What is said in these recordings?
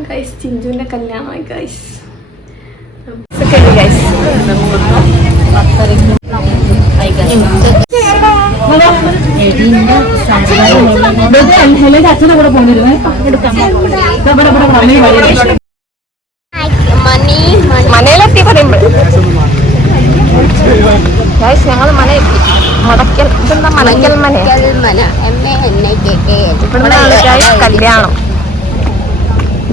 Guys ചിഞ്ചുവിന്റെ കല്യാണമായി guys അച്ഛനെ കൂടെ പോന്നിരുന്നേ മനയിലെത്തി പറയുമ്പോൾ ഗൈസ് ഞങ്ങൾ മനയെത്തി മടക്കൽ ഇതെന്താ മടക്കൽ മന ഗൈസ് കല്യാണം.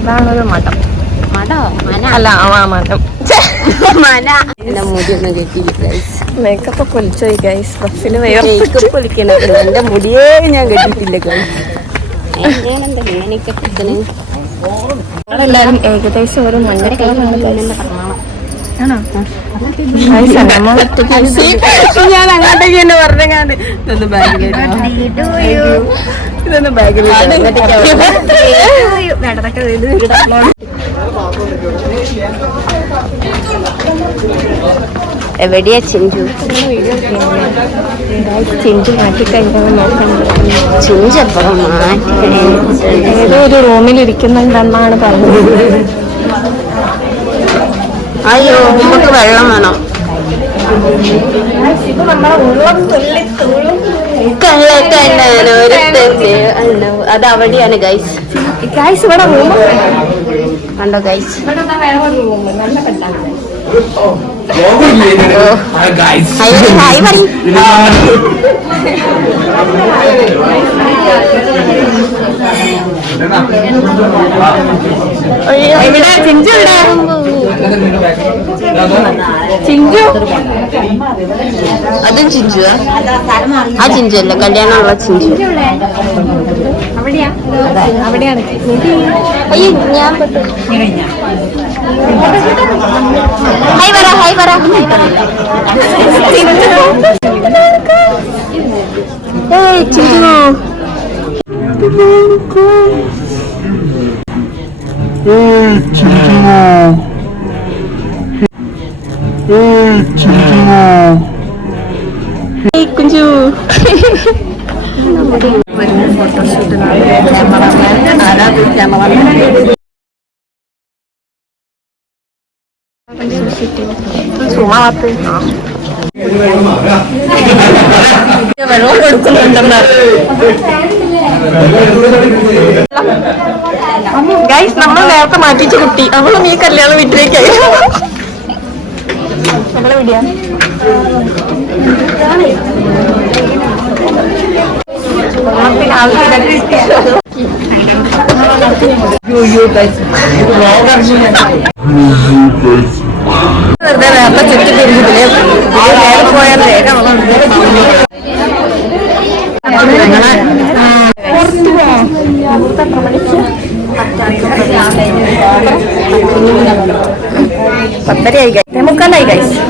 ഇതാണ് ഒരു മഠം? അല്ല ആ മഠം. എന്റെ മുടിയൊന്നും കെട്ടിയില്ല ഗൈസ് മേക്കപ്പ് പൊലിച്ചോയി ഗൈസ് ബസ്സിൽ മേക്കപ്പ് എന്റെ മുടിയേ ഞാൻ കെട്ടിയിട്ടില്ല നമ്മളെല്ലാരും ഏകദേശം ഒരു മഞ്ഞ കളറാണ് ഗൈസ് നമ്മൾ ഞാൻ അങ്ങോട്ടേക്ക് തന്നെ പറഞ്ഞാണ്ട് ഇതൊന്ന് ബാഗിലേക്ക് ഇതൊന്ന് ബാഗിൽ എവിടെയാ ചിഞ്ചു? ചിഞ്ചു മാറ്റിക്കഴിഞ്ഞാൽ ചിഞ്ചു ചിഞ്ചപ്പുറം മാറ്റി ഏതോ ഒരു റൂമിൽ ഇരിക്കുന്നുണ്ടെന്നാണ് പറഞ്ഞത്. അയ്യോ നമുക്ക് വെള്ളം വേണം. ഉള്ളം തുള്ളി അണ്ണ. അത് അവിടെയാണ് ഗൈസ് ഗൈസ് ഇവിടെ കണ്ടോ ഗൈസ് ഇവിടെ ചിഞ്ചു ഇവിടെ ചിഞ്ചു അതും ചിഞ്ചു ആ ചിഞ്ചു അല്ല കല്യാണമുള്ള ചിഞ്ചു അവിടെയാ അവിടെയാണ് അയ്യോ ഞാൻ പെട്ടു ഹായ് പറ ഹായ് പറ ഹായ് പറ ഏയ് ചിഞ്ചു ഏയ് കുഞ്ചു സുമാത്ത് വെള്ളം കൊടുക്കുന്നുണ്ടെന്ന് ഗൈസ് നമ്മൾ നേരത്തെ മാറ്റിച്ച് കുട്ടി. അവളും ഈ കല്യാണം വീട്ടിലേക്കായി. നമ്മളെ വിടിയാ വെള്ളത്തിൽ ആൾക്കാരൊക്കെ വെറുതെ ചുറ്റി തിരിഞ്ഞില്ലേ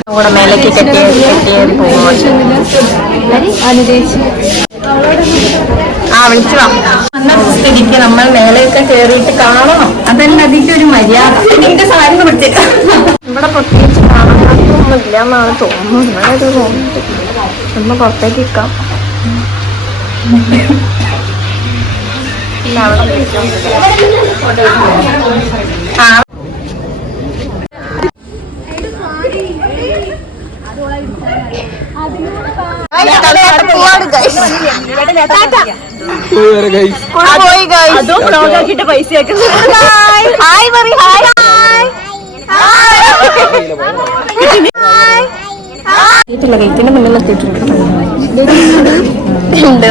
വേറെ മേലേക്ക് കെട്ടി കെട്ടി ആ വിളിച്ചു വന്ന നമ്മൾ മേലെയൊക്കെ കേറിയിട്ട് കാണണം. അതല്ല അതിന്റെ ഒരു മര്യാദ. ഇതിന്റെ സാരി പിടിച്ചേക്കാം ഇവിടെ പ്രത്യേകിച്ച് കാണാനൊന്നും ഇല്ല എന്നാണ് തോന്നുന്നത്. ഇവിടെ ഒരു റൂമുണ്ട് ഒന്ന് പുറത്തേക്ക് നിൽക്കാം ഇല്ല അവിടെ ഇരിക്കാം. ആ പോയി ഗൈസ് പൈസ ഹായ് പറ ഹായ് ഹായ് ഗേറ്റിന്റെ മുന്നിൽ എത്തിയിട്ടുണ്ട് ഉണ്ട്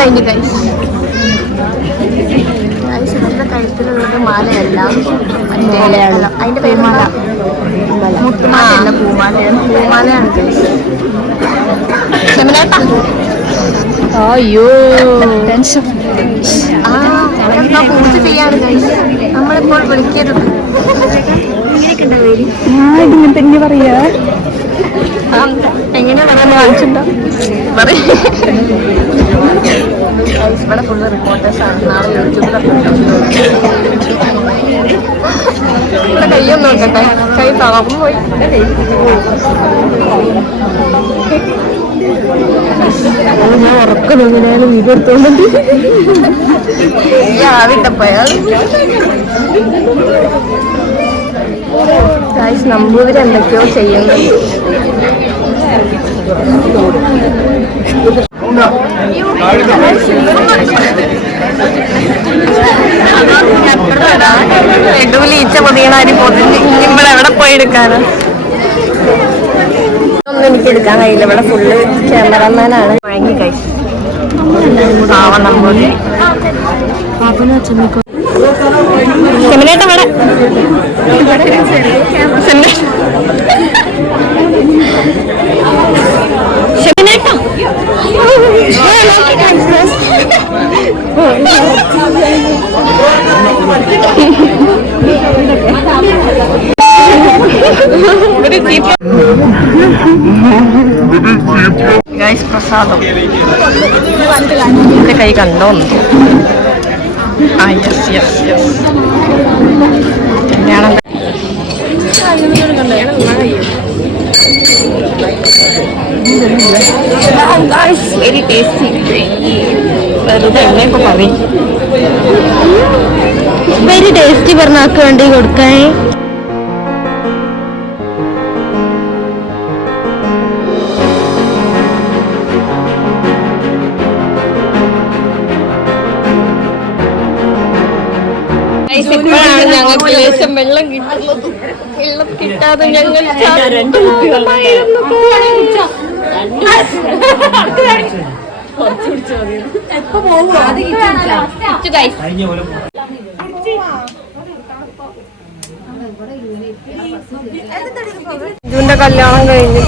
കഴിഞ്ഞു കഴിച്ചു ഗൈസ് ഇതിന്റെ കഴുത്തിലുള്ളത് മാലയല്ല. മാലയാണ്. അതിന്റെ പേര് മാല പൂമാലയാണ്. പൂമാലയാണ് അയ്യോ. ടെൻഷൻ ആ പൂജ ചെയ്യാണ് ഗൈസ് നമ്മളിപ്പോൾ വിളിക്കരുത്. ഇതിങ്ങനെ തന്നെ പറയാ. എങ്ങനെയാ പറയാൻ കാണിച്ചിട്ടുണ്ടോ ഇവിടെ ഫുള്ള് റിപ്പോർട്ടേഴ്സ് ആണ്. നാളെ യൂട്യൂബിലൊക്കെ ഇവിടെ കയ്യൊന്നും നോക്കട്ടെ. കൈ തളർന്നു പോയി. ഞാൻ ഉറക്കം എങ്ങനെയാണ് വീഡിയോ എടുത്തോണ്ട് ആവിട്ടപ്പോയാ ഗായ്സ് നമ്പൂതിരി എന്തൊക്കെയോ ചെയ്യുന്നുണ്ട് നെടുവിൽ ഈച്ച പൊതിയണാരി പൊതിഞ്ഞ് ഇവിടെ എവിടെ പോയി എടുക്കാനാ ഒന്നും എനിക്ക് എടുക്കാൻ കഴിയില്ല. ഇവിടെ ഫുള്ള് ക്യാമറമാനാണ് വഴങ്ങി കഴിച്ചു. പാവം നമ്പൂതിരി. ചെമ്മനേട്ട ഇവിടെ ഷെമിനേട്ട ഗൈസ് പ്രസാദം. എന്റെ കൈ കണ്ടോന്നു ആ യെസ് യെസ് യെസ് കല്യാണം വെരി ടേസ്റ്റി വെറുതെ എന്നെയൊക്കെ പറയും. വെരി ടേസ്റ്റി പറഞ്ഞാക്ക് വേണ്ടി കൊടുക്കാൻ. ഞങ്ങൾക്ക് ലേശം വെള്ളം കിട്ടുന്നത് വെള്ളം കിട്ടാതെ ഞങ്ങൾ ഇതിന്റെ കല്യാണം കഴിഞ്ഞു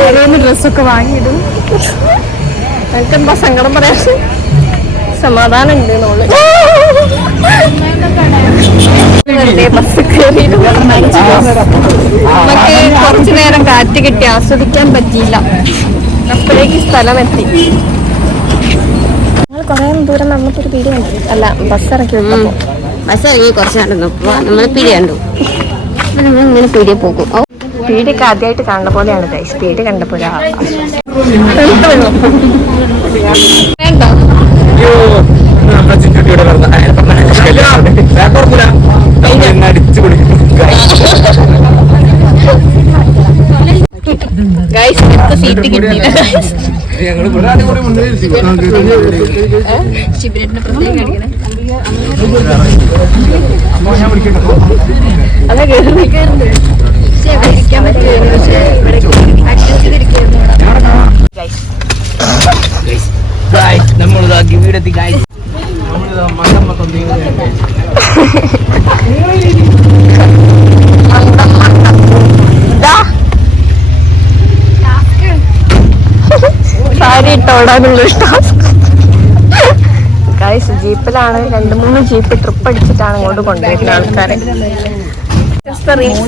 ഓരോന്ന് ഡ്രസ്സൊക്കെ വാങ്ങിയിടും. എനിക്കെന്താ സങ്കടം പറയാൻ? സമാധാനം ഉണ്ട് നമ്മൾ വെറുതെ ബസ് കയറിയിട്ട് നമുക്ക് കുറച്ചു നേരം കാറ്റ് കിട്ടി ആസ്വദിക്കാൻ പറ്റിയില്ല. അപ്പോഴേക്ക് സ്ഥലം എത്തി. ഞങ്ങൾ കുറെ ദൂരം നടന്നപ്പോ ഒരു വീട് കണ്ടു. അല്ല ബസ് ഇറക്കി ബസ് ഇറങ്ങി കുറച്ച് നടന്നു നമ്മൾ പിടി കണ്ടു. നമ്മൾ ഇങ്ങനെ പിടിയെ പോകും. പീടിയൊക്കെ ആദ്യമായിട്ട് കാണുന്ന പോലെയാണ് ഗൈസ് പീടി കണ്ടപ്പോ ഒരു ആശ്വാസം. വേണ്ട അടിച്ചു കുടിക്കും സീറ്റ് കിട്ടിയില്ല. ശിബിരേട്ടിനെ പ്രത്യേകം കാണിക്കണേ. അതാ കയറി കയറുന്നത് പക്ഷേ ഇവിടെ ഇരിക്കാൻ പറ്റുമായിരുന്നു പക്ഷേ ഇവിടെ അഡ്ജസ്റ്റ് ചെയ്തിരിക്കുന്നു ഗായ്സ് സാരി ഇട്ടോടാനുള്ള ഗൈസ് ജീപ്പിലാണ്. രണ്ട് മൂന്ന് ജീപ്പ് ട്രിപ്പ് അടിച്ചിട്ടാണ് ഇങ്ങോട്ട് കൊണ്ടുവരുന്ന ആൾക്കാരെ.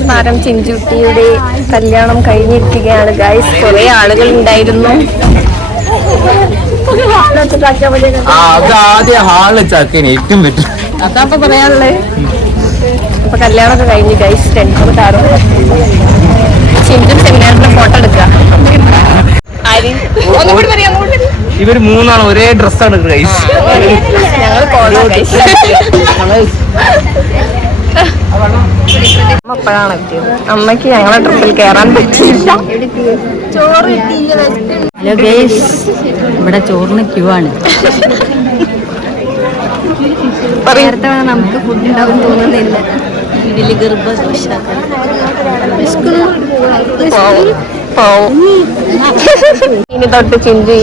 താരം ചിഞ്ചുട്ടിയുടെ കല്യാണം കഴിഞ്ഞിരിക്കുകയാണ്. ഗായ്സ് കുറെ ആളുകൾ ഉണ്ടായിരുന്നു. അത് ആദ്യം ഹാളിൽ ചാക്കേന് ഏറ്റവും പറ്റും അതാപ്പൊ പറയാനുള്ളത് അപ്പൊ കല്യാണമൊക്കെ കഴിഞ്ഞ് ഗൈസ് ടെൻഷൻ താറും ചിന്തും സെമിനാറിന്റെ ഫോട്ടോ എടുക്കുക. ഇവർ മൂന്നാണ് ഒരേ ഡ്രസ്സാണ് ഗൈസ് ഞങ്ങൾ കോളാ അപ്പോഴാണ് എത്തിയത്. അമ്മയ്ക്ക് ഞങ്ങളെ ട്രിപ്പിൽ കയറാൻ പറ്റിയില്ല. ഹലോ ഗേസ് ഇവിടെ ചോറിന് ക്യൂ ആണ്. നേരത്തെ നമുക്ക് ഫുഡ് ഉണ്ടാവും തോന്നുന്നില്ല. ഇഡലി ഗർഭ തൊട്ട് ചിഞ്ചി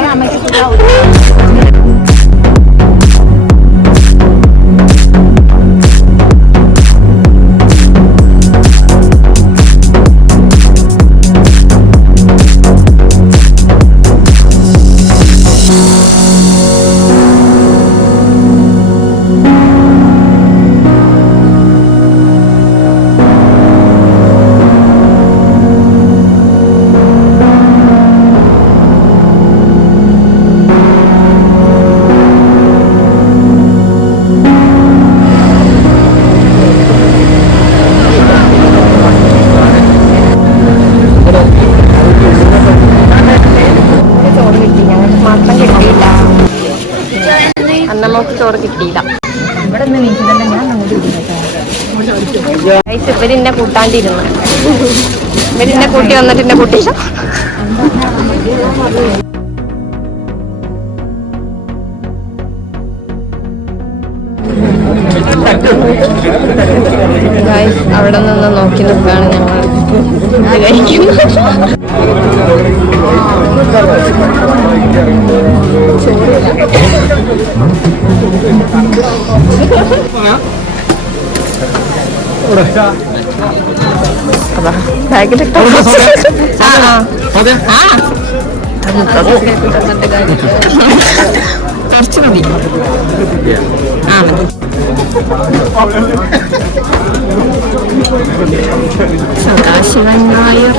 Ah, mas isso é dá. Guys ഇവരെന്നെ കൂട്ടാണ്ടിരുന്നു. ഇവരിന്നെ കൂട്ടി വന്നിട്ട് എന്നെ ഗൈസ് അവിടെ നിന്ന് നോക്കി നിൽക്കുകയാണ് ഞങ്ങൾ. ഇത് കഴിക്കുന്നത് ബാഗിലിട്ടോ കുറച്ച് മതി ആ സദാശിവൻ നായർ